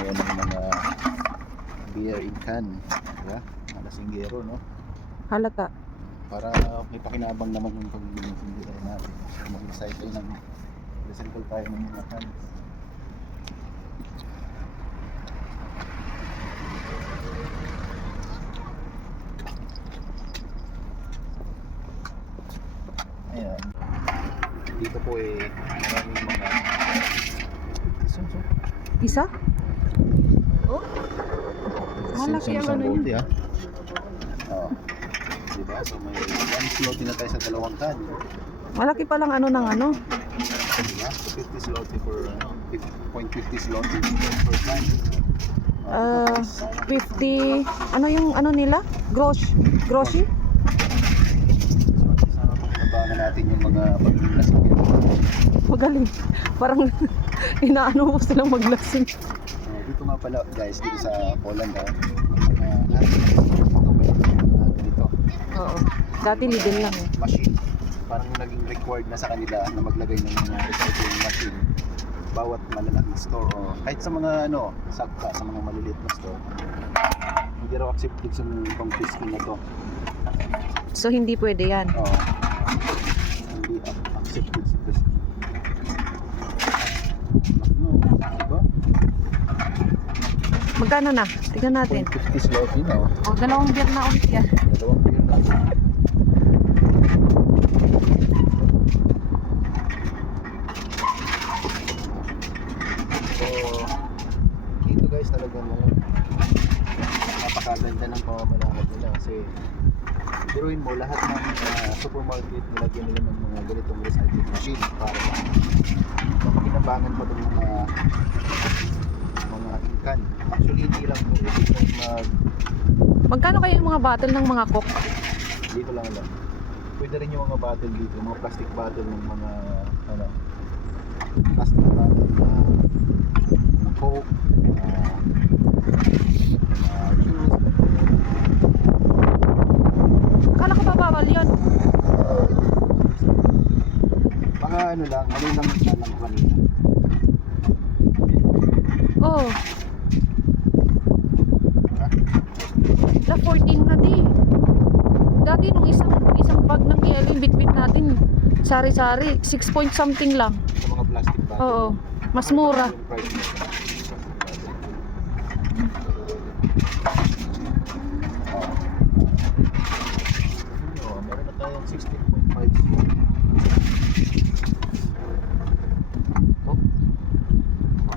ngayon ng mga beer in can, diba? Mga lasinggero, no? Halata. Para may pakinabang naman yung pag-recycle natin. So mag-recycle tayo ng mga cans. Ayan. Dito po maraming mga Isa? Oh? Malaki ang ano bote, yun. Oh. Diba? So may one slotty na tayo sa dalawang can. Malaki palang ano ng ano. Diba? So 50 slotty for 0.50 slotty per can. 50, ano yung ano nila? Groshi? So sana pakinabangan natin yung mga pag-lasing. Magaling. Parang inaano mo silang maglasing. Dito nga pala guys, dito sa Poland ganito. Oo. Dati legal lang eh. Machine. Parang naging required na sa kanila na maglagay ng mga recycling machine bawat malalaking store o kahit sa mga sakta, sa mga maliliit na store. Hindi raw accepted sa pang pisking na to. So hindi pwede yan. Oo. Hindi accepted sa pisking. Diba? Magkano na? Tignan natin. 0.50 zloty na. O, dalawang beer na ulit yan. Dalawang beer na. So, dito guys talagang napakaganda ng pamamalakad nila kasi biruin mo lahat ng supermarket nilagyan nila ng mga ganitong recycling machine para mapakinabangan pa ng mga ikan. Actually hindi lang po Magkano kayo yung mga bottle ng mga Coke? dito lang. Pwede rin yung mga bottle dito, mga plastic bottle ng mga plastic bottle na Coke, juice. Akala ko pa bawal yun. Baka lang, lang kanina. Oh. Na 14 na di. Dati nung isang bag ng yelo yung bitbit natin. Sari-sari, 6 point something lang. Sa mga plastic bottle. Oo. Mas mura. Yung price nito. Meron na tayong 16.5.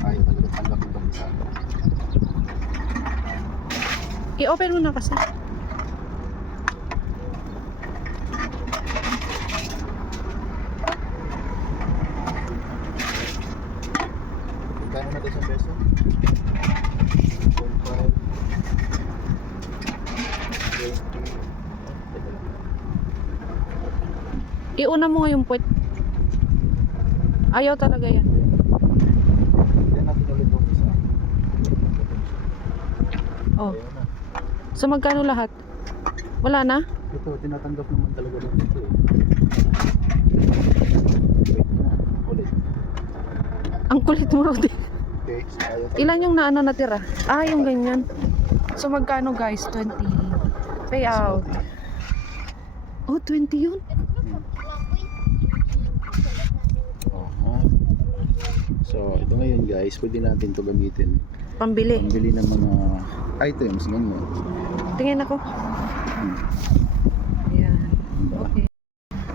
Ay, talaga tanggap itong isa. I-open mo na kasi. Kano na tayo sa peso? 1.5 Iuna mo nga yung puwet. Ayaw talaga yan. Yan natin ulit yung isa. Oh. Ayaw na. So magkano lahat? Wala na? Ito, tinatanggap naman talaga lang ito eh. Wait na. Ulit. Ang kulit mo, Rudy. Okay, so ayaw. Ilan yung naano natira? Ah, yung ganyan. So magkano guys? 20. Payout. Oh, 20 yun? So, ito ngayon guys, pwede natin ito gamitin. Pambili. Pambili ng mga items, ganyan. Tingin ako. Ayan. Okay.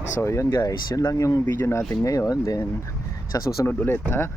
So, yun guys, yun lang yung video natin ngayon. Then, sa susunod ulit, ha?